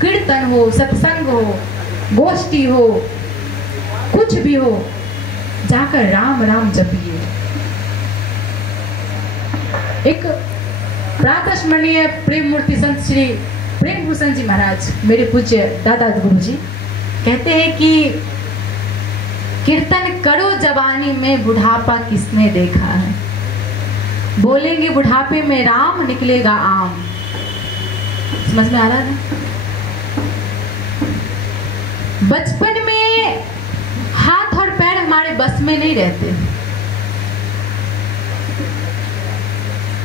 कीर्तन हो, सत्संग हो, गोष्ठी हो, कुछ भी हो, जाकर राम राम जपिए। एक प्रातस्मरणीय प्रेम मूर्ति संत श्री प्रेम भूषण जी महाराज, मेरे पूज्य दादा गुरु जी, कहते हैं कि कीर्तन करो जवानी में, बुढ़ापा किसने देखा है। बोलेंगे बुढ़ापे में राम, निकलेगा आम। समझ में आ रहा है? बचपन में हाथ और पैर हमारे बस में नहीं रहते,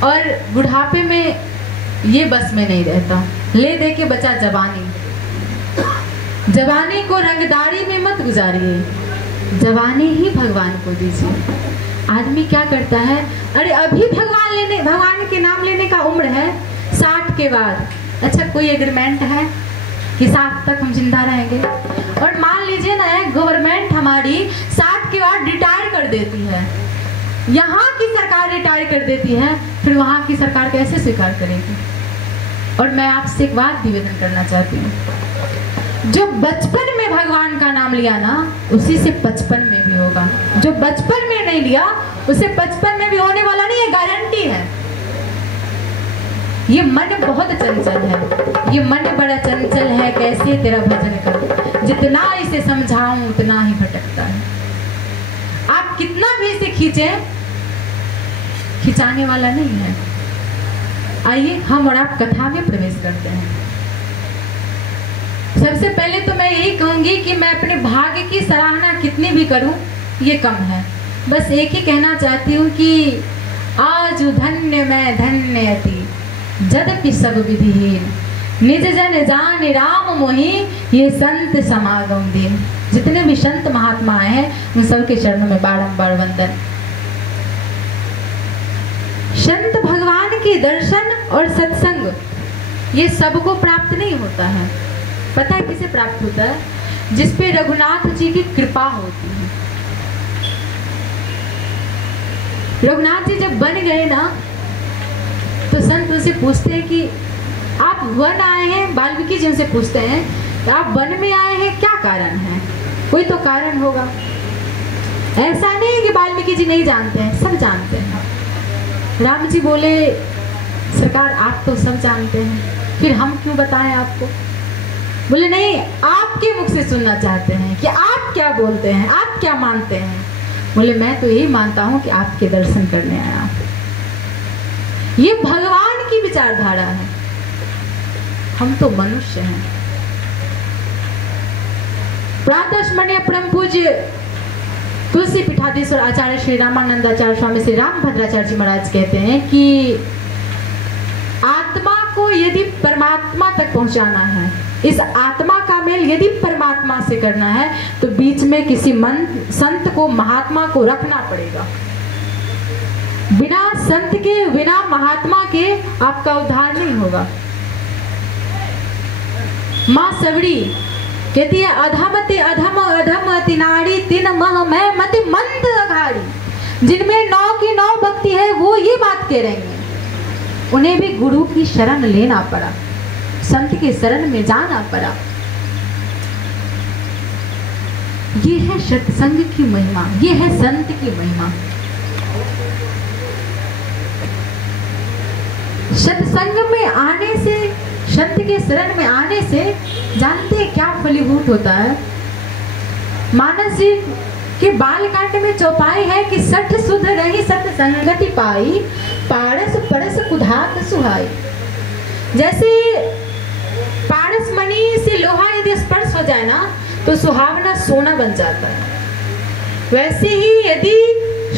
और बुढ़ापे में ये बस में नहीं रहता। ले दे के बचा जवानी। जवानी को रंगदारी में मत गुजारिए, जवानी ही भगवान को दीजिए। आदमी क्या करता है, अरे अभी भगवान के नाम लेने का उम्र है, 60 के बाद। अच्छा, कोई एग्रीमेंट है कि 60 तक हम जिंदा रहेंगे? और मान लीजिए ना, गवर्नमेंट हमारी 60 के बाद रिटायर कर देती है, यहाँ की सरकार रिटायर कर देती है, फिर वहाँ की सरकार कैसे स्वीकार करेगी? और मैं आपसे एक बात निवेदन करना चाहती हूँ, जो बचपन में भगवान का नाम लिया ना, उसी से 55 में भी होगा। जो बचपन में नहीं लिया, उसे 55 में भी होने वाला नहीं है, गारंटी है। ये मन बहुत चंचल है, ये मन बड़ा चंचल है, कैसे तेरा भजन करूं, जितना इसे समझाऊं उतना ही भटकता है। आप कितना भी इसे खींचे, खिंचाने वाला नहीं है। आइए हम और आप कथा में प्रवेश करते हैं। सबसे पहले तो मैं यही कहूंगी कि मैं अपने भाग्य की सराहना कितनी भी करूं, ये कम है। बस एक ही कहना चाहती हूँ कि आज धन्य मैं धन्य अति, जदपि सब विधिहीन, निज जन जान राम मोहि, ये संत समागम दिन। जितने भी संत महात्मा आए हैं, उन सबके चरणों में बारंबार वंदन। संत भगवान के दर्शन और सत्संग ये सबको प्राप्त नहीं होता है। पता है किसे प्राप्त होता है? जिस पे रघुनाथ जी की कृपा होती है। रघुनाथ जी जब बन गए ना, तो संत उनसे पूछते हैं कि आप वन आए हैं, वाल्मीकि जी उनसे पूछते हैं तो आप वन में आए हैं, क्या कारण है? कोई तो कारण होगा। ऐसा नहीं है कि वाल्मीकि जी नहीं जानते हैं, सब जानते हैं। राम जी बोले, सरकार आप तो सब जानते हैं, फिर हम क्यों बताएं आपको? बोले नहीं, आपके मुख से सुनना चाहते हैं कि आप क्या बोलते हैं, आप क्या मानते हैं। बोले मैं तो यही मानता हूं कि आपके दर्शन करने आया। ये भगवान की विचारधारा है, हम तो मनुष्य हैं। प्रातस्मरणीय परम पूज्य तुलसी पीठाधीश्वर आचार्य श्री रामानंदाचार्य स्वामी श्री रामभद्राचार्य जी महाराज कहते हैं कि आत्मा को यदि परमात्मा तक पहुंचाना है, इस आत्मा का मेल यदि परमात्मा से करना है, तो बीच में किसी संत को, महात्मा को रखना पड़ेगा। बिना संत के, बिना महात्मा के आपका उद्धार नहीं होगा। माँ सबड़ी कहती है, अधमति अधम अधम अति नारी, तिन मह मैं मति मंद अघाड़ी। जिनमें 9 की 9 भक्ति है, वो ये बात कह रही है, उन्हें भी गुरु की शरण लेना पड़ा, संत के शरण में जाना पड़ा। ये है सत्संग की महिमा, ये है संत की महिमा। सत्संग में आने से, संत के शरण में आने से जानते हैं क्या फलीभूत होता है? मानस जी के बालकांड में चौपाई है कि सठ सुध रही सत्संगति पाई, पारस परस कुधात सुहाई। जैसे पारस मणि से लोहा यदि स्पर्श हो जाए ना, तो सुहावना सोना बन जाता है। वैसे ही यदि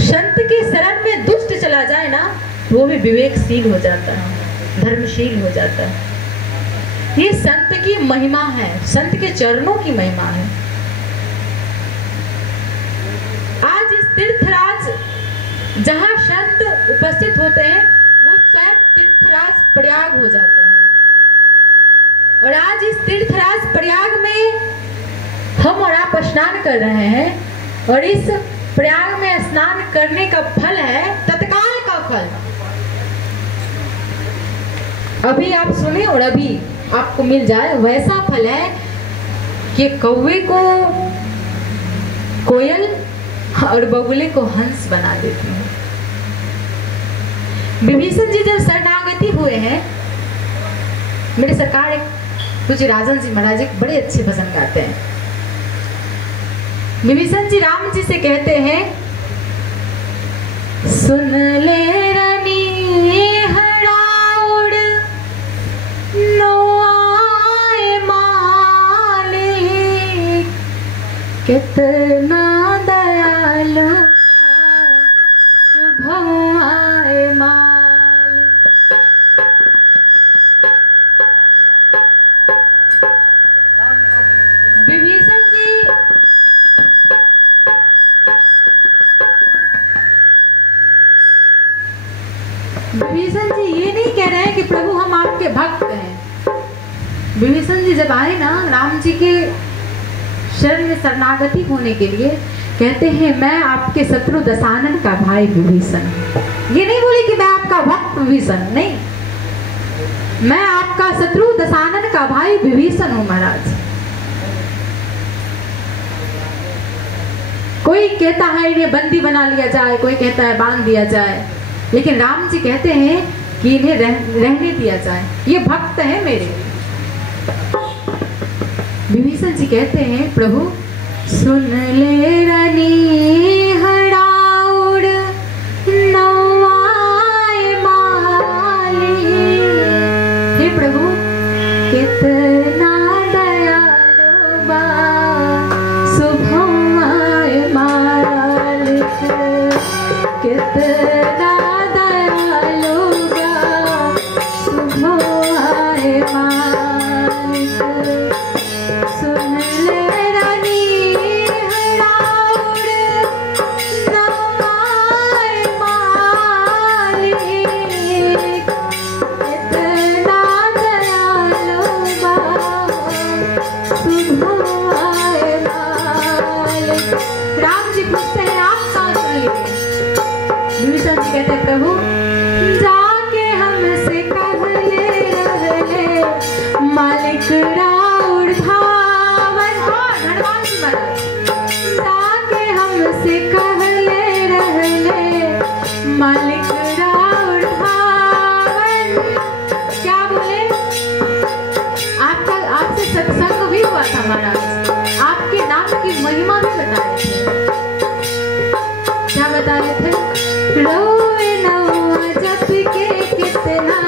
संत के शरण में दुष्ट चला जाए ना, वो भी विवेकशील हो जाता है, धर्मशील हो जाता है। ये संत की महिमा है, संत के चरणों की महिमा है। आज इस तीर्थराज जहां संत उपस्थित होते हैं, वो स्वयं तीर्थराज प्रयाग हो जाता है। और आज इस तीर्थराज प्रयाग में हम और आप स्नान कर रहे हैं, और इस प्रयाग में स्नान करने का फल है तत्काल का फल। अभी आप सुने और अभी आपको मिल जाए, वैसा फल है कि कौवे को कोयल और बगुले को हंस बना देती है। विभीषण जी जब शरणागति हुए हैं, मेरे सरकार पूज्य राजन जी महाराज एक बड़े अच्छे भजन गाते हैं। विभीषण जी राम जी से कहते हैं, सुन ले रानी हराउड़ नौआए मालिक, कितना दयालु शुभ आए मालिक। विभीषण जी ये नहीं कह रहे हैं कि प्रभु हम आपके भक्त हैं। विभीषण जी जब आए ना राम जी के शरण में शरणागति होने के लिए, कहते हैं मैं आपके शत्रु दशानन का भाई विभीषण। ये नहीं बोले कि मैं आपका भक्त विभीषण, नहीं, मैं आपका शत्रु दशानन का भाई विभीषण हूं महाराज। कोई कहता है इन्हें बंदी बना लिया जाए, कोई कहता है बांध दिया जाए, लेकिन राम जी कहते हैं कि इन्हें रहने दिया जाए, ये भक्त है मेरे। विभीषण जी कहते हैं, प्रभु सुन ले रानी हराउड़ नौआए मालिक, हे प्रभु कितना दयालु बा शुभ आए मालिक, कितना आपके नाम की महिमा भी बता रहे थे। क्या बता रहे थे? रोए नौआ जप के कितना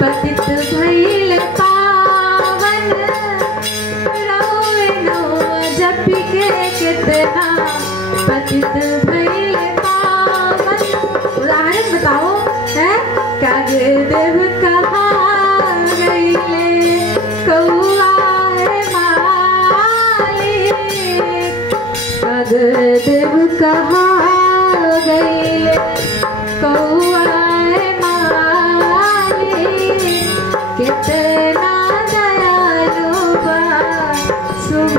पतित भइल पावन, रोए नौआ जप के कितना पतित भइल पावन। उदाहरण बताओ है, कागदेव कहा गइले कौआ देव कहा गइले कौआ मालिक, कितना दयालु बा शुभ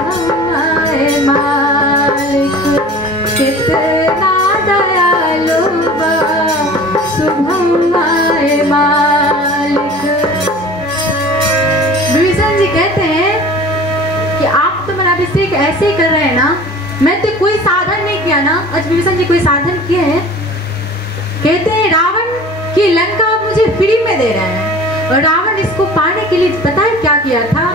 आए मालिक, कितना दयालु बा शुभ आए मालिक। विभीषण जी कहते हैं कि आप तो मेरा अभिषेक ऐसे ही कर रहे हैं ना, मैं तो कोई साधन नहीं किया ना। आज विभीषण जी कोई साधन किए हैं? कहते हैं रावण की लंका मुझे फ्री में दे रहे हैं, और रावण इसको पाने के लिए पता है क्या किया था?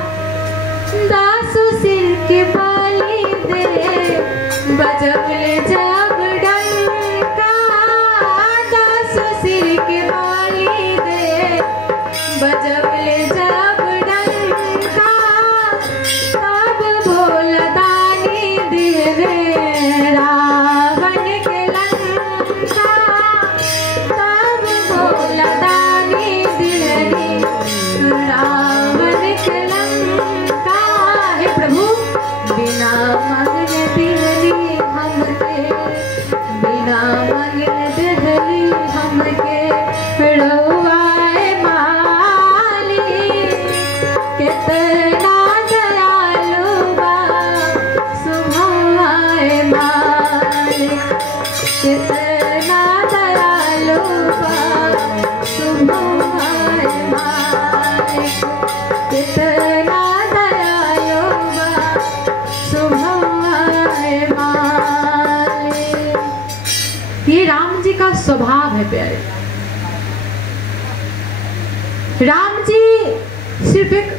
दासो सिर के बाली दे बजबले जब डंका, दासो सिर के बाली दे बजबले जब डंका, तब भोला दानी दे रे रावण के लंका, तब भोला दानी दे रे रावण के लंका। हे प्रभु बिना मांगने दिहरी हमके ये राम जी का स्वभाव है प्यारे। राम जी सिर्फ एक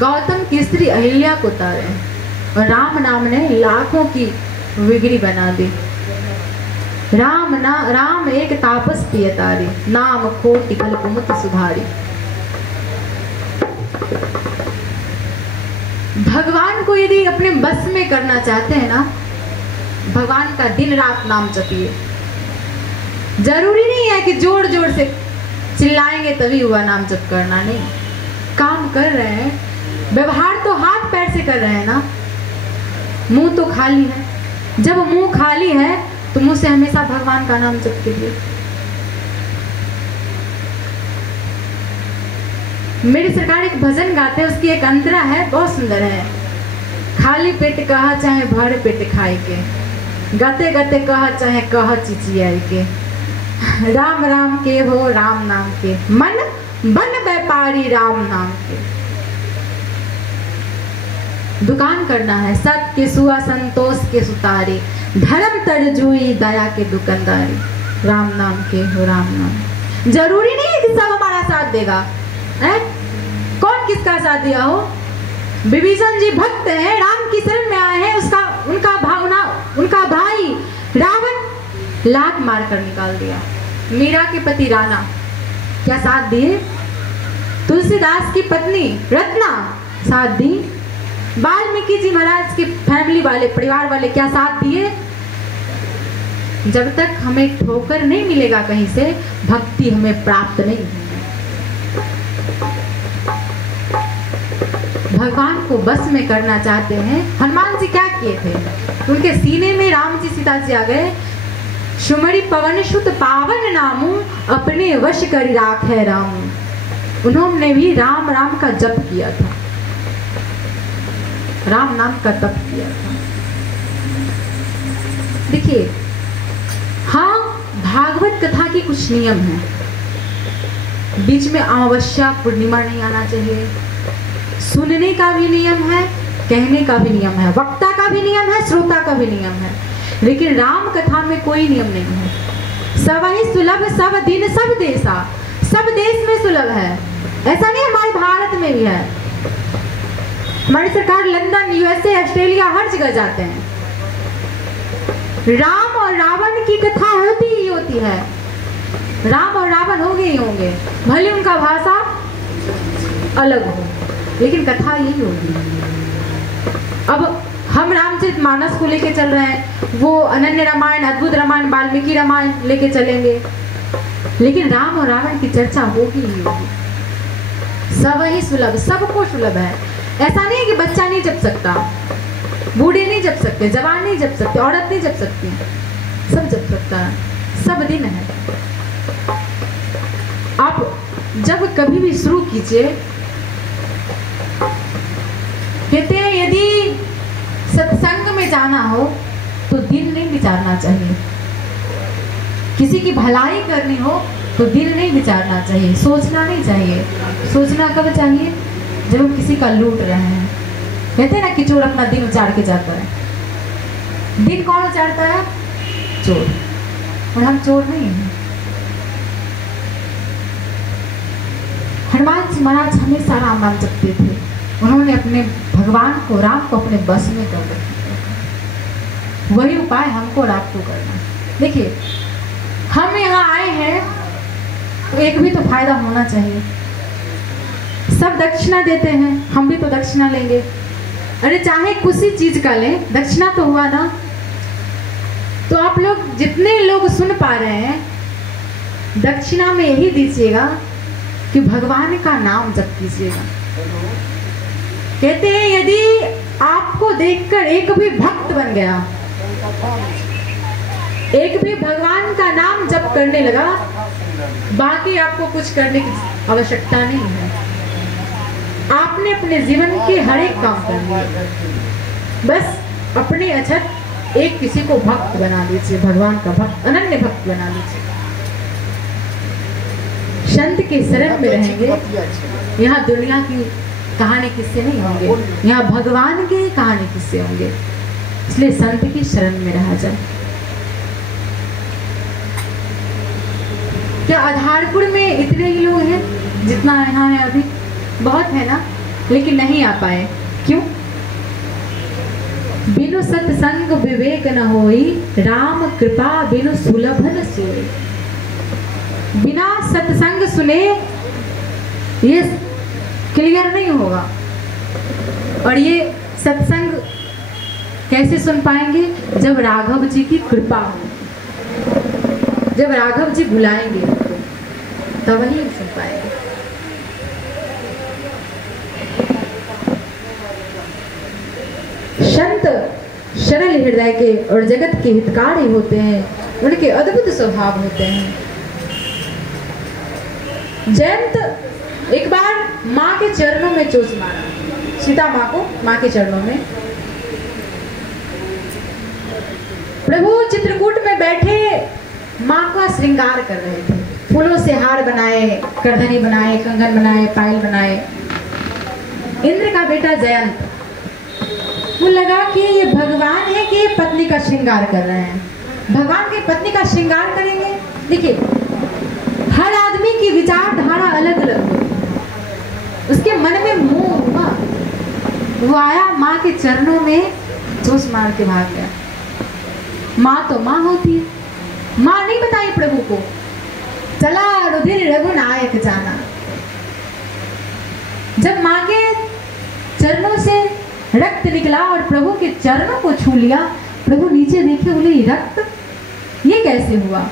गौतम की स्त्री अहिल्या को तारे और राम नाम ने लाखों की बिगड़ी बना दी। राम एक तापस पिय तारी, नाम कोटि कल्पमुत सुधारी। भगवान को यदि अपने बस में करना चाहते हैं ना, भगवान का दिन रात नाम जपिए। जरूरी नहीं है कि जोर जोर से चिल्लाएंगे तभी हुआ नाम जप करना, नहीं। काम कर रहे हैं, व्यवहार तो हाथ पैर से कर रहे हैं ना, मुंह तो खाली है। जब मुंह खाली है तो मुंह से हमेशा भगवान का नाम जप कीजिए। मेरी सरकार एक भजन गाते हैं, उसकी एक अंतरा है, बहुत सुंदर है। खाली पेट कहा चाहे भर पेट खाए के, गते गते कहा चाहे कह चिचियाई के। राम राम के हो राम नाम के, मन बन व्यापारी राम नाम के। दुकान करना है सत के सुआ संतोष के सुतारी, धर्म तरजुई दया के दुकानदारी। राम नाम के हो राम नाम। जरूरी नहीं है कि सब हमारा साथ देगा, है? कौन किसका साथ दिया हो? विभीषण जी भक्त हैं, राम की शरण में आए हैं। उनका भाई रावण लात मार कर निकाल दिया। मीरा के पति राणा क्या साथ दिए? तुलसीदास की पत्नी रत्ना साथ दी। वाल्मीकि जी महाराज के फैमिली वाले, परिवार वाले क्या साथ दिए? जब तक हमें ठोकर नहीं मिलेगा कहीं से, भक्ति हमें प्राप्त नहीं होगी। भगवान को बस में करना चाहते हैं। हनुमान जी क्या किए थे? उनके सीने में राम जी सीता जी आ गए। सुमरि पवन सुत पावन नामू, अपने वश करी राखे राम। उन्होंने भी राम राम का जप किया था, राम नाम का तप किया था। देखिए, हाँ, भागवत कथा की कुछ नियम हैं। बीच में अमावस्या पूर्णिमा नहीं आना चाहिए। सुनने का भी नियम है, कहने का भी नियम है, वक्ता का भी नियम है, श्रोता का भी नियम है। लेकिन राम कथा में कोई नियम नहीं है। सब ही सुलभ सब दिन सब देशा, सब देश में सुलभ है। ऐसा नहीं, हमारे भारत में भी है। हमारी सरकार लंदन, यूएसए, ऑस्ट्रेलिया हर जगह जाते हैं। राम और रावण की कथा होती ही होती है। राम और रावण होंगे ही होंगे, भले उनका भाषा अलग हो, लेकिन कथा यही होगी। अब हम रामचरितमानस को लेके चल रहे हैं, वो अनन्य रामायण, अद्भुत रामायण, वाल्मीकि रामायण लेके चलेंगे, लेकिन राम और रावण की चर्चा होगी ही होगी। सब ही सुलभ, सबको सुलभ है। ऐसा नहीं है कि बच्चा नहीं जप सकता, बूढ़े नहीं जप सकते, जवान नहीं जप सकते, औरत नहीं जप सकती, सब जप सकता है। सब दिन है। आप जब कभी भी शुरू कीजिए, कहते हैं यदि सत्संग में जाना हो तो दिन नहीं विचारना चाहिए। किसी की भलाई करनी हो तो दिन नहीं विचारना चाहिए, सोचना नहीं चाहिए। सोचना कब चाहिए? जब हम किसी का लूट रहे हैं। कहते हैं ना कि चोर अपना दिन उजाड़ के जाता है। दिन कौन उजाड़ता है? चोर। और हम चोर नहीं हैं। हनुमान जी महाराज हमेशा राम नाम जपते थे। उन्होंने अपने भगवान को, राम को अपने बस में कर दिया। वही उपाय हमको और आपको करना। देखिए, हम यहाँ आए हैं तो एक भी तो फायदा होना चाहिए। सब दक्षिणा देते हैं, हम भी तो दक्षिणा लेंगे। अरे चाहे किसी चीज का लें, दक्षिणा तो हुआ ना। तो आप लोग जितने लोग सुन पा रहे हैं, दक्षिणा में यही दीजिएगा कि भगवान का नाम जप कीजिएगा। कहते हैं यदि आपको देखकर एक भी भक्त बन गया, एक भी भगवान का नाम जप करने लगा, बाकी आपको कुछ करने की आवश्यकता नहीं है। आपने अपने जीवन के हर एक काम करना है। बस अपने अछत एक किसी को भक्त बना दीजिए, भगवान का भक्त, अनन्य भक्त बना दीजिए। संत के शरण में रहेंगे। यहाँ दुनिया की कहानी किस्से नहीं होंगे, यहाँ भगवान के कहानी किस्से होंगे। इसलिए संत की शरण में रहा जाए। क्या आधारपुर में इतने ही लोग हैं जितना यहाँ है अभी? बहुत है ना, लेकिन नहीं आ पाए। क्यों? बिनु सत्संग विवेक न होई, राम कृपा बिनु सुलभ न सोई। बिना सत्संग सुने ये क्लियर नहीं होगा। और ये सत्संग कैसे सुन पाएंगे? जब राघव जी की कृपा हो, जब राघव जी बुलाएंगे तब ही सुन पाएंगे। संत सरल हृदय के और जगत के हितकारी होते हैं, उनके अद्भुत स्वभाव होते हैं। जयंत एक बार माँ के चरणों में चोट मारा, सीता माँ को माँ के चरणों में। प्रभु चित्रकूट में बैठे माँ का श्रृंगार कर रहे थे, फूलों से हार बनाए, करधनी बनाए, कंगन बनाए, पायल बनाए। इंद्र का बेटा जयंत वो लगा कि ये भगवान है कि ये पत्नी का श्रृंगार कर रहे हैं। भगवान की पत्नी का श्रृंगार करेंगे। देखिए, हर आदमी की विचारधारा अलग अलग होती। उसके मन में मोह हुआ, वो आया माँ के चरणों में जोश मार के भाग गया। माँ तो माँ होती है, माँ नहीं बताई प्रभु को, चला रुधिर रघुनायक जाना। जब माँ के चरणों से रक्त निकला और प्रभु के चरणों को छू लिया, प्रभु नीचे देखे, बोले रक्त ये कैसे हुआ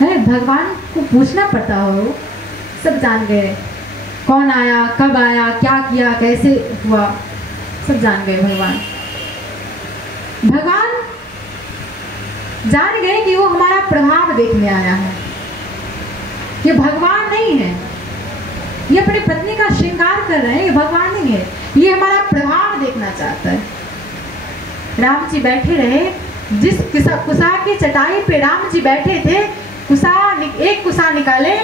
है? भगवान को पूछना पड़ता हो। सब जान गए कौन आया, कब आया, क्या किया, कैसे हुआ, सब जान गए। भगवान जान गए कि वो हमारा प्रभाव देखने आया है। ये भगवान नहीं है, ये अपनी पत्नी का श्रृंगार कर रहे हैं, ये भगवान नहीं है, ये हमारा प्रभाव देखना चाहता है। राम जी बैठे रहे, जिस कुसा की चटाई पे राम जी बैठे थे, एक कुसा निकाले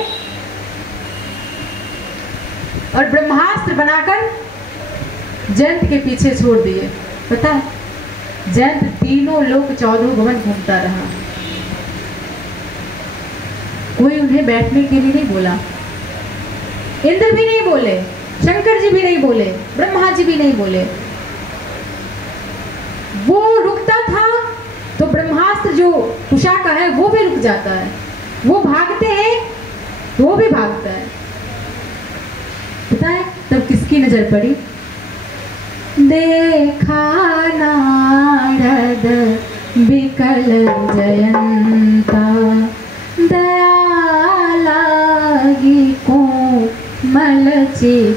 और ब्रह्मास्त्र बनाकर जयंत के पीछे छोड़ दिए। पता है, जयंत तीनों लोक 14 भवन घूमता रहा, कोई उन्हें बैठने के लिए नहीं बोला। इंद्र भी नहीं बोले, शंकर जी भी नहीं बोले, ब्रह्मा जी भी नहीं बोले। वो रुकता था तो ब्रह्मास्त्र जो कुशा का है वो भी रुक जाता है, वो भागते हैं तो वो भी भागता है। पता है तब किसकी नजर पड़ी? देखा नारद बिकल जयंता, दया लागी को मलची।